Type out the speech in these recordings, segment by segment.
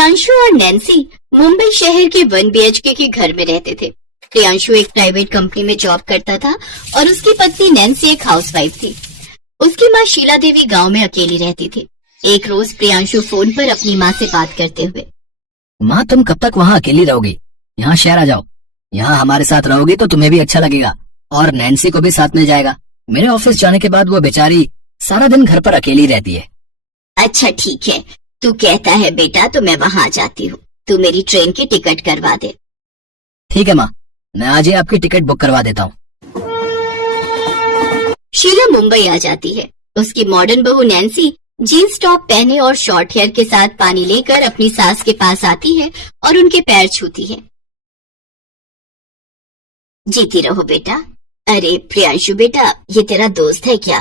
प्रियांशु और नैन्सी मुंबई शहर के 1 BHK के घर में रहते थे। प्रियांशु एक प्राइवेट कंपनी में जॉब करता था और उसकी पत्नी नैन्सी एक हाउसवाइफ थी। उसकी माँ शीला देवी गांव में अकेली रहती थी। एक रोज प्रियांशु फोन पर अपनी माँ से बात करते हुए, माँ तुम कब तक वहाँ अकेली रहोगी? यहाँ शहर आ जाओ। यहाँ हमारे साथ रहोगी तो तुम्हें भी अच्छा लगेगा और नैन्सी को भी साथ मिल जाएगा। मेरे ऑफिस जाने के बाद वो बेचारी सारा दिन घर पर अकेली रहती है। अच्छा ठीक है, तू कहता है बेटा तो मैं वहाँ जाती हूँ। तू मेरी ट्रेन की टिकट करवा दे। ठीक है माँ, मैं आज ही आपकी टिकट बुक करवा देता हूँ। शीला मुंबई आ जाती है। उसकी मॉडर्न बहू नैन्सी जीन्स टॉप पहने और शॉर्ट हेयर के साथ पानी लेकर अपनी सास के पास आती है और उनके पैर छूती है। जीती रहो बेटा। अरे प्रियांशु बेटा, ये तेरा दोस्त है क्या?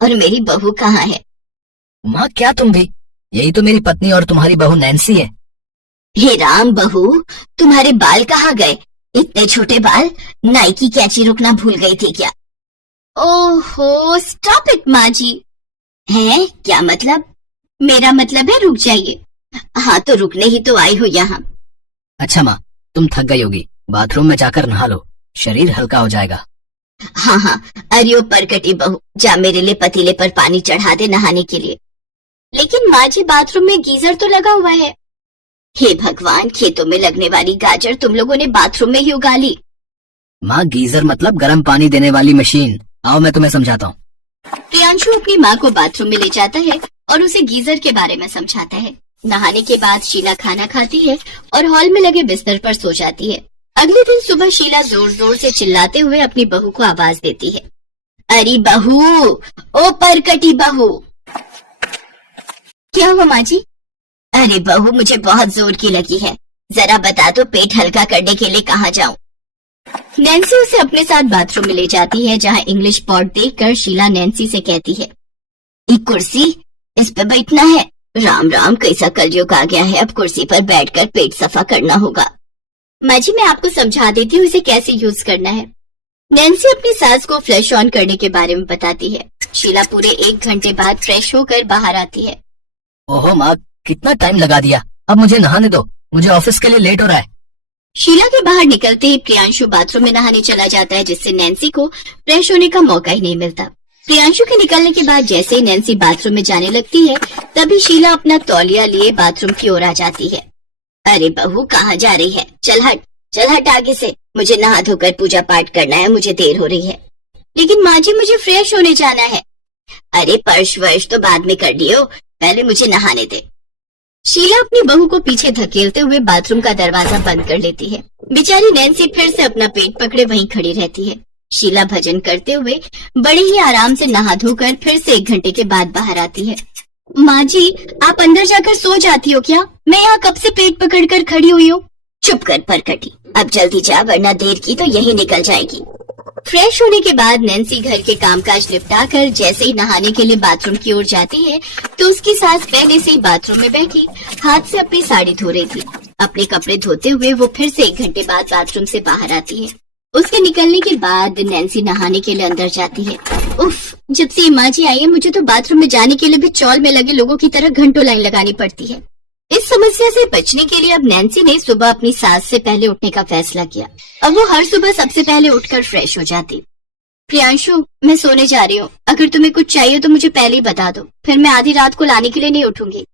और मेरी बहू कहाँ है? माँ क्या तुम भी? यही तो मेरी पत्नी और तुम्हारी बहू नैन्सी है। हे राम बहू, तुम्हारे बाल कहाँ गए? इतने छोटे बाल, नाई की कैंची रुकना भूल गई थी क्या? ओहो स्टॉप इट माँ जी। है क्या मतलब? मेरा मतलब है रुक जाइए। हाँ तो रुकने ही तो आई हो यहाँ। अच्छा माँ, तुम थक गई होगी, बाथरूम में जाकर नहा लो, शरीर हल्का हो जाएगा। हाँ हाँ, अरे ओ परकटी बहू, जा मेरे लिए पतीले पर पानी चढ़ा दे नहाने के लिए। लेकिन माँ जी बाथरूम में गीजर तो लगा हुआ है। हे भगवान, खेतों में लगने वाली गाजर तुम लोगों ने बाथरूम में ही उगा ली। माँ गीजर मतलब गर्म पानी देने वाली मशीन। आओ मैं तुम्हें समझाता हूँ। प्रियांशु अपनी माँ को बाथरूम में ले जाता है और उसे गीजर के बारे में समझाता है। नहाने के बाद शीला खाना खाती है और हॉल में लगे बिस्तर पर सो जाती है। अगले दिन सुबह शीला जोर जोर से चिल्लाते हुए अपनी बहू को आवाज देती है, अरे बहू, ओ परकटी बहू। क्या हुआ माँ जी? अरे बहू, मुझे बहुत जोर की लगी है, जरा बता दो पेट हल्का करने के लिए कहाँ जाऊँ? नैन्सी उसे अपने साथ बाथरूम में ले जाती है, जहाँ इंग्लिश पॉट देखकर शीला नैन्सी से कहती है, एक कुर्सी, इस पे बैठना है। राम राम, कैसा कलयुग आ गया है, अब कुर्सी पर बैठकर पेट सफा करना होगा। माँ जी मैं आपको समझा देती हूँ इसे कैसे यूज करना है। नैन्सी अपनी सास को फ्लैश ऑन करने के बारे में बताती है। शीला पूरे 1 घंटे बाद फ्रेश होकर बाहर आती है। ओहो माँ, कितना टाइम लगा दिया, अब मुझे नहाने दो, मुझे ऑफिस के लिए लेट हो रहा है। शीला के बाहर निकलते ही प्रियांशु बाथरूम में नहाने चला जाता है, जिससे नैन्सी को फ्रेश होने का मौका ही नहीं मिलता। प्रियांशु के निकलने के बाद जैसे ही नैन्सी बाथरूम में जाने लगती है, तभी शीला अपना तौलिया लिए बाथरूम की ओर आ जाती है। अरे बहू कहाँ जा रही है? चल हट आगे से, मुझे नहा धोकर पूजा पाठ करना है, मुझे देर हो रही है। लेकिन माँ जी मुझे फ्रेश होने जाना है। अरे पर्श वर्श तो बाद में कर लियो, पहले मुझे नहाने दे। शीला अपनी बहू को पीछे धकेलते हुए बाथरूम का दरवाजा बंद कर लेती है। बेचारी नैन्सी फिर से अपना पेट पकड़े वहीं खड़ी रहती है। शीला भजन करते हुए बड़े ही आराम से नहा धोकर फिर से 1 घंटे के बाद बाहर आती है। माँ जी आप अंदर जाकर सो जाती हो क्या? मैं यहाँ कब से पेट पकड़कर खड़ी हुई हूँ। चुप कर परकटी, अब जल्दी जा वरना देर की तो यही निकल जाएगी। फ्रेश होने के बाद नैन्सी घर के कामकाज निपटाकर जैसे ही नहाने के लिए बाथरूम की ओर जाती है, तो उसकी सास पहले से ही बाथरूम में बैठी हाथ से अपनी साड़ी धो रही थी। अपने कपड़े धोते हुए वो फिर से 1 घंटे बाद बाथरूम से बाहर आती है। उसके निकलने के बाद नैन्सी नहाने के लिए अंदर जाती है। उफ, जब से माँ जी आई है मुझे तो बाथरूम में जाने के लिए भी चौल में लगे लोगों की तरह घंटों लाइन लगानी पड़ती है। इस समस्या से बचने के लिए अब नैन्सी ने सुबह अपनी सास से पहले उठने का फैसला किया। अब वो हर सुबह सबसे पहले उठकर फ्रेश हो जाती। प्रियांशु मैं सोने जा रही हूँ, अगर तुम्हें कुछ चाहिए तो मुझे पहले ही बता दो, फिर मैं आधी रात को लाने के लिए नहीं उठूंगी।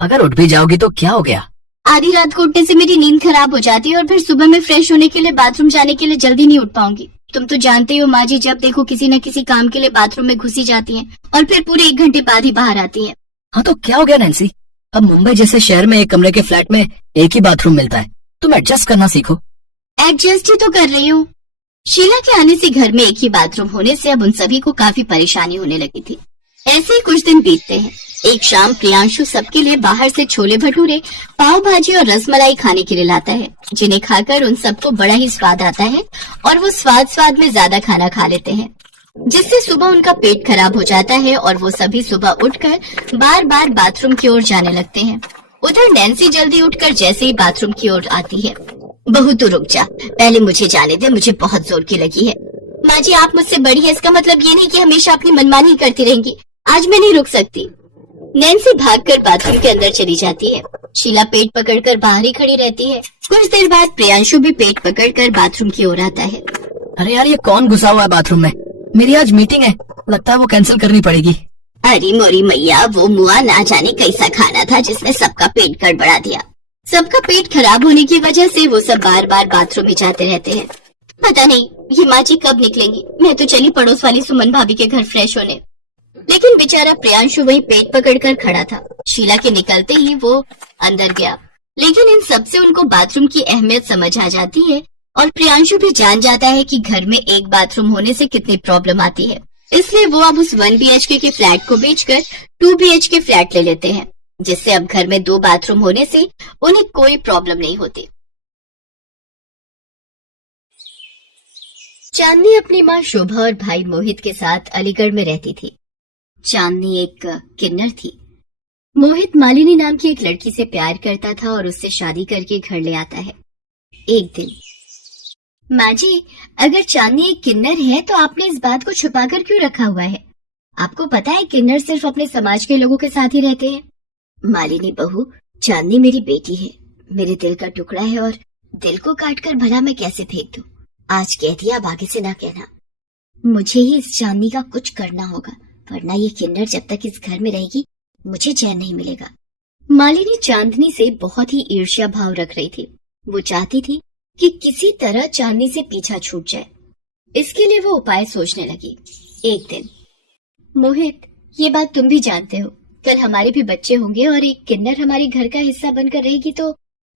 अगर उठ भी जाओगी तो क्या हो गया? आधी रात को उठने से मेरी नींद खराब हो जाती है और फिर सुबह में फ्रेश होने के लिए बाथरूम जाने के लिए जल्दी नहीं उठ पाऊंगी। तुम तो जानते ही हो माँ जी, जब देखो किसी न किसी काम के लिए बाथरूम में घुसी जाती हैं और फिर पूरे 1 घंटे बाद ही बाहर आती हैं। हाँ तो क्या हो गया नैन्सी? अब मुंबई जैसे शहर में 1 कमरे के फ्लैट में एक ही बाथरूम मिलता है, तुम एडजस्ट करना सीखो। एडजस्ट ही तो कर रही हूँ। शीला के आने से घर में एक ही बाथरूम होने से अब उन सभी को काफी परेशानी होने लगी थी। ऐसे ही कुछ दिन बीतते हैं। एक शाम प्रियांशु सबके लिए बाहर से छोले भटूरे, पाव भाजी और रसमलाई खाने के लिए लाता है, जिन्हें खाकर उन सबको बड़ा ही स्वाद आता है और वो स्वाद में ज्यादा खाना खा लेते हैं, जिससे सुबह उनका पेट खराब हो जाता है और वो सभी सुबह उठकर बार बार बाथरूम की ओर जाने लगते हैं। उधर नैन्सी जल्दी उठकर जैसे ही बाथरूम की ओर आती है, बहू तो रुक जा, पहले मुझे जाने दे, मुझे बहुत जोर की लगी है। माँ जी आप मुझसे बड़ी है, इसका मतलब ये नहीं कि हमेशा अपनी मनमानी ही करती रहेंगी, आज मैं नहीं रुक सकती। नैन्सी भागकर बाथरूम के अंदर चली जाती है। शीला पेट पकड़कर बाहर ही खड़ी रहती है। कुछ देर बाद प्रियांशु भी पेट पकड़कर बाथरूम की ओर आता है। अरे यार, ये कौन घुसा हुआ है बाथरूम में? मेरी आज मीटिंग है, लगता है वो कैंसिल करनी पड़ेगी। अरे मोरी मैया, वो मुआ ना जाने कैसा खाना था जिसने सबका पेट गड़बड़ा दिया। सबका पेट खराब होने की वजह से वो सब बार बार बाथरूम में जाते रहते हैं। पता नहीं ये माँ जी कब निकलेंगी। मैं तो चली पड़ोस वाली सुमन भाभी के घर फ्रेश होने। लेकिन बेचारा प्रियांशु वही पेट पकड़कर खड़ा था। शीला के निकलते ही वो अंदर गया। लेकिन इन सब से उनको बाथरूम की अहमियत समझ आ जाती है और प्रियांशु भी जान जाता है कि घर में एक बाथरूम होने से कितनी प्रॉब्लम आती है। इसलिए वो अब उस 1 BHK के फ्लैट को बेचकर 2 BHK फ्लैट ले लेते हैं, जिससे अब घर में 2 बाथरूम होने से उन्हें कोई प्रॉब्लम नहीं होती। चांदनी अपनी माँ शोभा और भाई मोहित के साथ अलीगढ़ में रहती थी। चांदनी एक किन्नर थी। मोहित मालिनी नाम की एक लड़की से प्यार करता था और उससे शादी करके घर ले आता है। एक दिन, माँ जी, अगर चांदनी एक किन्नर है तो आपने इस बात को छुपाकर क्यों रखा हुआ है? आपको पता है किन्नर सिर्फ अपने समाज के लोगों के साथ ही रहते हैं। मालिनी बहू, चांदनी मेरी बेटी है, मेरे दिल का टुकड़ा है और दिल को काटकर भला मैं कैसे फेंक दूं? आज कह दिया, अब आगे से ना कहना। मुझे ही इस चांदनी का कुछ करना होगा, वरना ये किन्नर जब तक इस घर में रहेगी मुझे चैन नहीं मिलेगा। मालिनी चांदनी से बहुत ही ईर्ष्या भाव रख रही थी। वो चाहती थी कि किसी तरह चांदनी से पीछा छूट जाए। इसके लिए वो उपाय सोचने लगी। एक दिन, मोहित, ये बात तुम भी जानते हो, कल हमारे भी बच्चे होंगे और एक किन्नर हमारे घर का हिस्सा बनकर रहेगी तो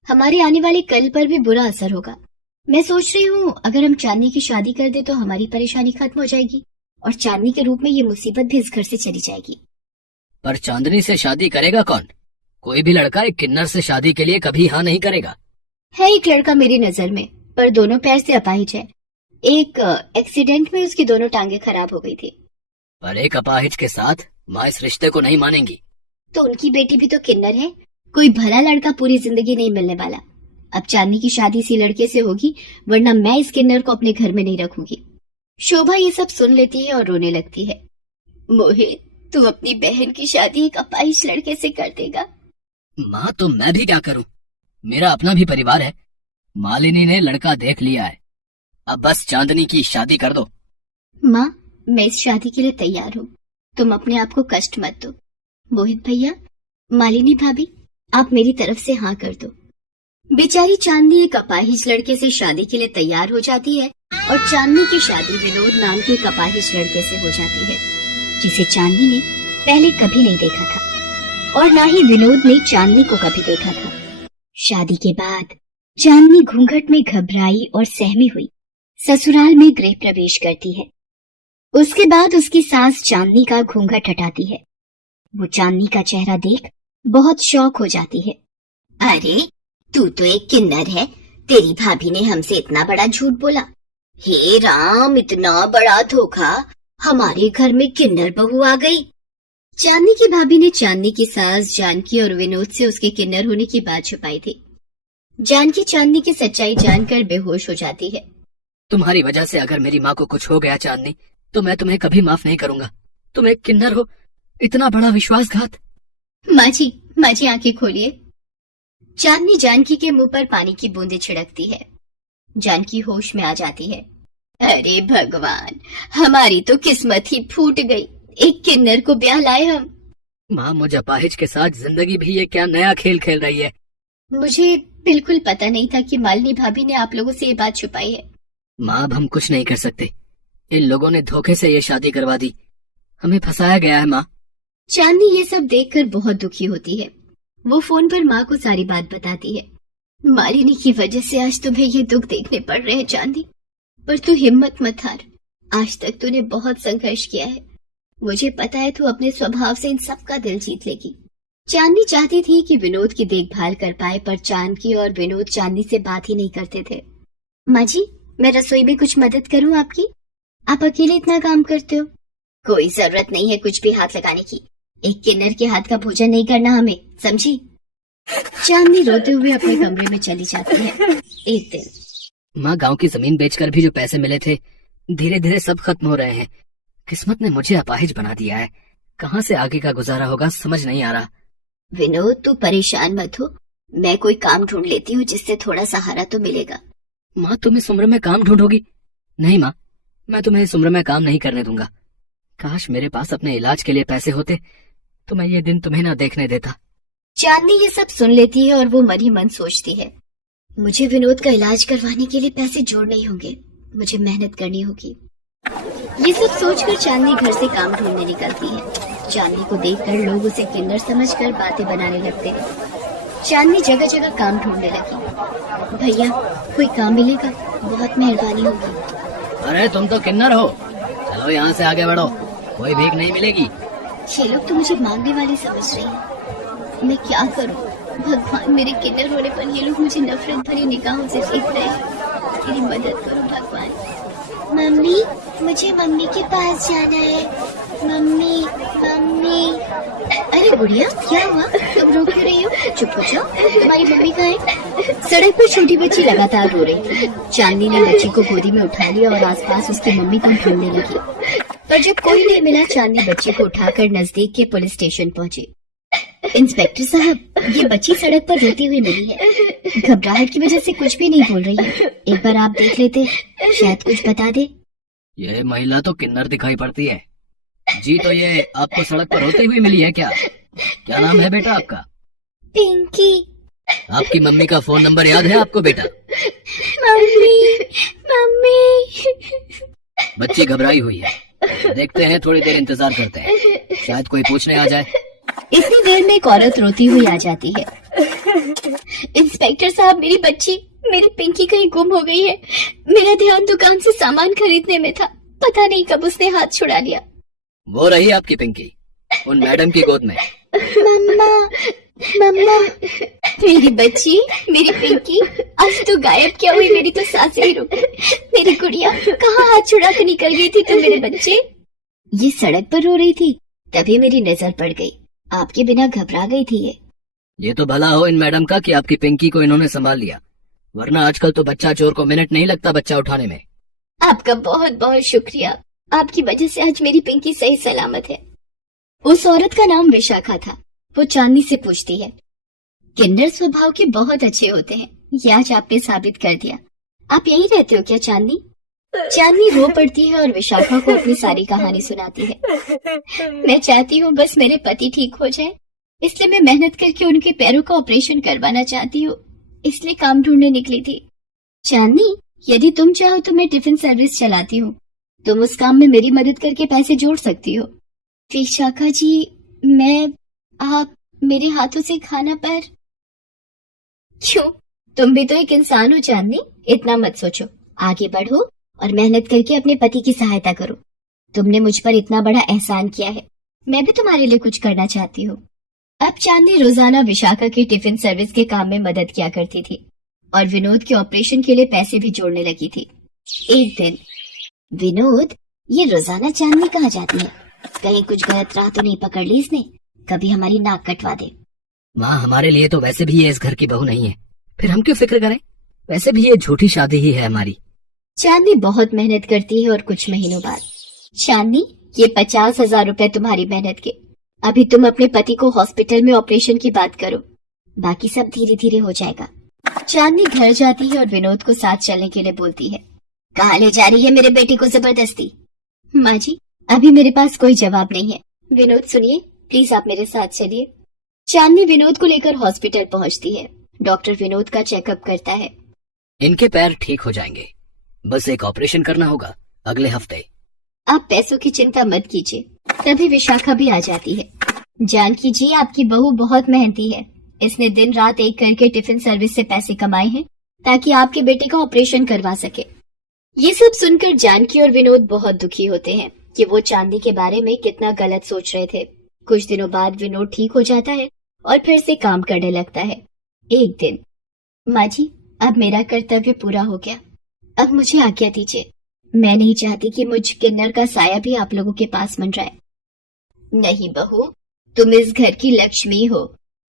हमारे आने वाले कल पर भी बुरा असर होगा। मैं सोच रही हूँ अगर हम चांदनी की शादी कर दे तो हमारी परेशानी खत्म हो जाएगी और चांदनी के रूप में ये मुसीबत भी इस घर से चली जाएगी। पर चांदनी से शादी करेगा कौन? कोई भी लड़का एक किन्नर से शादी के लिए कभी हाँ नहीं करेगा। है एक लड़का मेरी नजर में, पर दोनों पैर से अपाहिज है। एक एक्सीडेंट में उसकी दोनों टांगे खराब हो गई थी। पर एक अपाहिज के साथ माँ इस रिश्ते को नहीं मानेंगी। तो उनकी बेटी भी तो किन्नर है। कोई भला लड़का पूरी जिंदगी नहीं मिलने वाला। अब चांदनी की शादी इसी लड़के से होगी, वरना मैं इस किन्नर को अपने घर में नहीं रखूंगी। शोभा ये सब सुन लेती है और रोने लगती है। मोहित, तू अपनी बहन की शादी एक अपाहिज लड़के से कर देगा? माँ, तो मैं भी क्या करूँ? मेरा अपना भी परिवार है। मालिनी ने लड़का देख लिया है, अब बस चांदनी की शादी कर दो। माँ, मैं इस शादी के लिए तैयार हूँ, तुम अपने आप को कष्ट मत दो। मोहित भैया, मालिनी भाभी, आप मेरी तरफ से हाँ कर दो। बेचारी चांदनी एक अपाहिज लड़के से शादी के लिए तैयार हो जाती है और चांदनी की शादी विनोद नाम के एक अपाहिज लड़के से हो जाती है, जिसे चांदनी ने पहले कभी नहीं देखा था और ना ही विनोद ने चांदनी को कभी देखा था। शादी के बाद चांदनी घूंघट में घबराई और सहमी हुई ससुराल में गृह प्रवेश करती है। उसके बाद उसकी सास चांदनी का घूंघट हटाती है। वो चांदनी का चेहरा देख बहुत शौक हो जाती है। अरे, तू तो एक किन्नर है, तेरी भाभी ने हमसे इतना बड़ा झूठ बोला। हे राम, इतना बड़ा धोखा, हमारे घर में किन्नर बहू आ गई। चांदनी की भाभी ने चांदनी की सास जानकी और विनोद से उसके किन्नर होने की बात छुपाई थी। जानकी चांदनी की सच्चाई जानकर बेहोश हो जाती है। तुम्हारी वजह से अगर मेरी माँ को कुछ हो गया चांदनी, तो मैं तुम्हें कभी माफ नहीं करूंगा। तुम एक किन्नर हो, इतना बड़ा विश्वासघात। माँ जी आंखें खोलिए। चांदनी जानकी के मुंह पर पानी की बूंदें छिड़कती है। जानकी होश में आ जाती है। अरे भगवान, हमारी तो किस्मत ही फूट गई, एक किन्नर को ब्याह लाए हम। माँ, मुझे अपाहिज के साथ जिंदगी भी ये क्या नया खेल खेल रही है? मुझे बिल्कुल पता नहीं था कि मालिनी भाभी ने आप लोगों से ये बात छुपाई है। माँ, अब हम कुछ नहीं कर सकते। इन लोगों ने धोखे से ये शादी करवा दी, हमें फंसाया गया है। माँ, चांदनी ये सब देखकर बहुत दुखी होती है। वो फोन पर माँ को सारी बात बताती है। मालिनी की वजह से आज तुम्हें ये दुख देखने पड़ रहे हैं चांदनी, पर तू हिम्मत मत हार। आज तक तूने बहुत संघर्ष किया है। मुझे पता है तू अपने स्वभाव से इन सबका दिल जीत लेगी। चांदनी चाहती थी कि विनोद की देखभाल कर पाए, पर जानकी और विनोद चांदनी से बात ही नहीं करते थे। माँ जी, मैं रसोई में कुछ मदद करूँ आपकी? आप अकेले इतना काम करते हो। कोई जरूरत नहीं है कुछ भी हाथ लगाने की। एक किन्नर के हाथ का भोजन नहीं करना हमें, समझी? चांदनी रोते हुए अपने कमरे में चली जाती है। एक दिन, माँ, गांव की जमीन बेचकर भी जो पैसे मिले थे धीरे धीरे सब खत्म हो रहे हैं। किस्मत ने मुझे अपाहिज बना दिया है। कहाँ से आगे का गुजारा होगा समझ नहीं आ रहा। विनोद तू परेशान मत हो, मैं कोई काम ढूंढ लेती हूँ जिससे थोड़ा सहारा तो मिलेगा। माँ तुम इस उम्र में काम ढूंढोगी? नहीं माँ, मैं तुम्हें इस उम्र में काम नहीं करने दूंगा। काश मेरे पास अपने इलाज के लिए पैसे होते तो मैं ये दिन तुम्हें ना देखने देता। चांदनी ये सब सुन लेती है और वो मन ही मन सोचती है, मुझे विनोद का इलाज करवाने के लिए पैसे जोड़ने ही होंगे, मुझे मेहनत करनी होगी। ये सब सोचकर चांदनी घर से काम ढूंढने निकलती है। चांदनी को देखकर लोग उसे किन्नर समझकर बातें बनाने लगते हैं। चांदनी जगह जगह काम ढूंढने लगी। भैया कोई काम मिलेगा, बहुत मेहरबानी होगी। अरे तुम तो किन्नर हो, चलो यहाँ से आगे बढ़ो, कोई भीख नहीं मिलेगी। ये लोग तो मुझे मांगने वाली समझ रही हैं। मैं क्या करूं? भगवान, मेरे किन्नर होने पर ये लोग मुझे नफरत भरी निगाहों से देख रहे हैं। मेरी मदद करो भगवान। मम्मी, मुझे मम्मी के पास जाना है। Mummy, mummy. अरे गुड़िया, क्या हुआ? तुम रो क्यों रही हो? चुप हो जाओ, तुम्हारी मम्मी कहाँ है? सड़क पर छोटी बच्ची लगातार रो रही थी। चांदनी ने बच्ची को गोदी में उठा लिया और आसपास उसकी मम्मी को ढूंढने लगी, पर जब कोई नहीं मिला, चांदनी बच्ची को उठाकर नजदीक के पुलिस स्टेशन पहुंची। इंस्पेक्टर साहब, ये बच्ची सड़क पर रोती हुई मिली है, घबराहट की वजह से कुछ भी नहीं बोल रही है। एक बार आप देख लेते, शायद कुछ बता दे। ये महिला तो किन्नर दिखाई पड़ती है जी। तो ये आपको सड़क पर रोती हुई मिली है क्या? क्या नाम है बेटा आपका? पिंकी। आपकी मम्मी का फोन नंबर याद है आपको बेटा? Mummy, mummy. बच्ची घबराई हुई है, देखते हैं, थोड़ी देर इंतजार करते हैं, शायद कोई पूछने आ जाए। इतनी देर में एक औरत रोती हुई आ जाती है। इंस्पेक्टर साहब, मेरी बच्ची, मेरी पिंकी कहीं गुम हो गई है। मेरा ध्यान दुकान से सामान खरीदने में था, पता नहीं कब उसने हाथ छुड़ा लिया। वो रही आपकी पिंकी, उन मैडम की गोद में। मम्मा, मम्मा। मेरी बच्ची, मेरी पिंकी, आज तो गायब क्या हुई? मेरी तो सांसें ही रुक गई। मेरी गुड़िया, कहाँ हाथ छुड़ा कर निकल गई थी तुम मेरे बच्चे? ये सड़क पर रो रही थी, तभी मेरी नजर पड़ गई। आपके बिना घबरा गई थी ये तो भला हो इन मैडम का कि आपकी पिंकी को इन्होंने संभाल लिया, वरना आजकल तो बच्चा चोर को मिनट नहीं लगता बच्चा उठाने में। आपका बहुत बहुत शुक्रिया, आपकी वजह से आज मेरी पिंकी सही सलामत है। उस औरत का नाम विशाखा था। वो चांदनी से पूछती है, किन्नर स्वभाव के बहुत अच्छे होते हैं, ये आज आपने साबित कर दिया। आप यहीं रहते हो क्या चांदनी? चांदनी रो पड़ती है और विशाखा को अपनी सारी कहानी सुनाती है। मैं चाहती हूँ बस मेरे पति ठीक हो जाए, इसलिए मैं मेहनत करके उनके पैरों का ऑपरेशन करवाना चाहती हूँ, इसलिए काम ढूंढने निकली थी। चांदनी, यदि तुम चाहो तो मैं टिफिन सर्विस चलाती हूँ, तुम उस काम में मेरी मदद करके पैसे जोड़ सकती हो। विशाखा जी, आप मेरे हाथों से खाना पर। क्यों? तुम भी तो एक इंसान हो चांदनी, इतना मत सोचो, आगे बढ़ो और मेहनत करके अपने पति की सहायता करो। तुमने मुझ पर इतना बड़ा एहसान किया है, मैं भी तुम्हारे लिए कुछ करना चाहती हूँ। अब चांदनी रोजाना विशाखा की टिफिन सर्विस के काम में मदद किया करती थी और विनोद के ऑपरेशन के लिए पैसे भी जोड़ने लगी थी। एक दिन, विनोद, ये रोजाना चांदनी कहाँ जाती है? कहीं कुछ गलत राह तो नहीं पकड़ ली इसने? कभी हमारी नाक कटवा दे। माँ, हमारे लिए तो वैसे भी ये इस घर की बहू नहीं है, फिर हम क्यों फिक्र करें? वैसे भी ये झूठी शादी ही है हमारी। चांदनी बहुत मेहनत करती है और कुछ महीनों बाद, चांदनी, ये 50,000 रुपए तुम्हारी मेहनत के। अभी तुम अपने पति को हॉस्पिटल में ऑपरेशन की बात करो, बाकी सब धीरे धीरे हो जाएगा। चांदनी घर जाती है और विनोद को साथ चलने के लिए बोलती है। कहाँ ले जा रही है मेरे बेटे को जबरदस्ती? माँ जी, अभी मेरे पास कोई जवाब नहीं है। विनोद सुनिए, प्लीज आप मेरे साथ चलिए। चांदनी विनोद को लेकर हॉस्पिटल पहुंचती है। डॉक्टर विनोद का चेकअप करता है। इनके पैर ठीक हो जाएंगे, बस एक ऑपरेशन करना होगा अगले हफ्ते। आप पैसों की चिंता मत कीजिए। तभी विशाखा भी आ जाती है। जानकी जी, आपकी बहू बहुत मेहनती है, इसने दिन रात एक करके टिफिन सर्विस से पैसे कमाए हैं ताकि आपके बेटे का ऑपरेशन करवा सके। ये सब सुनकर जानकी और विनोद बहुत दुखी होते हैं कि वो चांदनी के बारे में कितना गलत सोच रहे थे। कुछ दिनों बाद विनोद ठीक हो जाता है और फिर से काम करने लगता है। एक दिन, माँ जी, अब मेरा कर्तव्य पूरा हो गया, अब मुझे आज्ञा दीजिए। मैं नहीं चाहती कि मुझ किन्नर का साया भी आप लोगों के पास मंडराए। नहीं बहू, तुम इस घर की लक्ष्मी हो,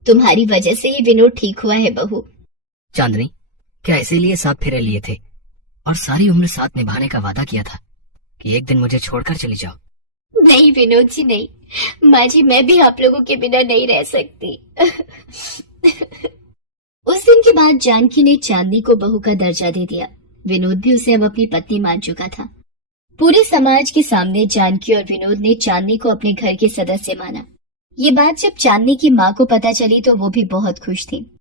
तुम्हारी वजह से ही विनोद ठीक हुआ है बहू। चांदनी, क्या इसीलिए साथ फेरे लिए थे और सारी उम्र साथ निभाने का वादा किया था कि एक दिन मुझे छोड़कर चली जाओ? नहीं विनोद जी, नहीं, माँ जी, मैं भी आप लोगों के बिना नहीं रह सकती। उस दिन के बाद जानकी ने चांदनी को बहू का दर्जा दे दिया। विनोद भी उसे अब अपनी पत्नी मान चुका था। पूरे समाज के सामने जानकी और विनोद ने चांदनी को अपने घर के सदस्य माना। ये बात जब चांदनी की माँ को पता चली तो वो भी बहुत खुश थी।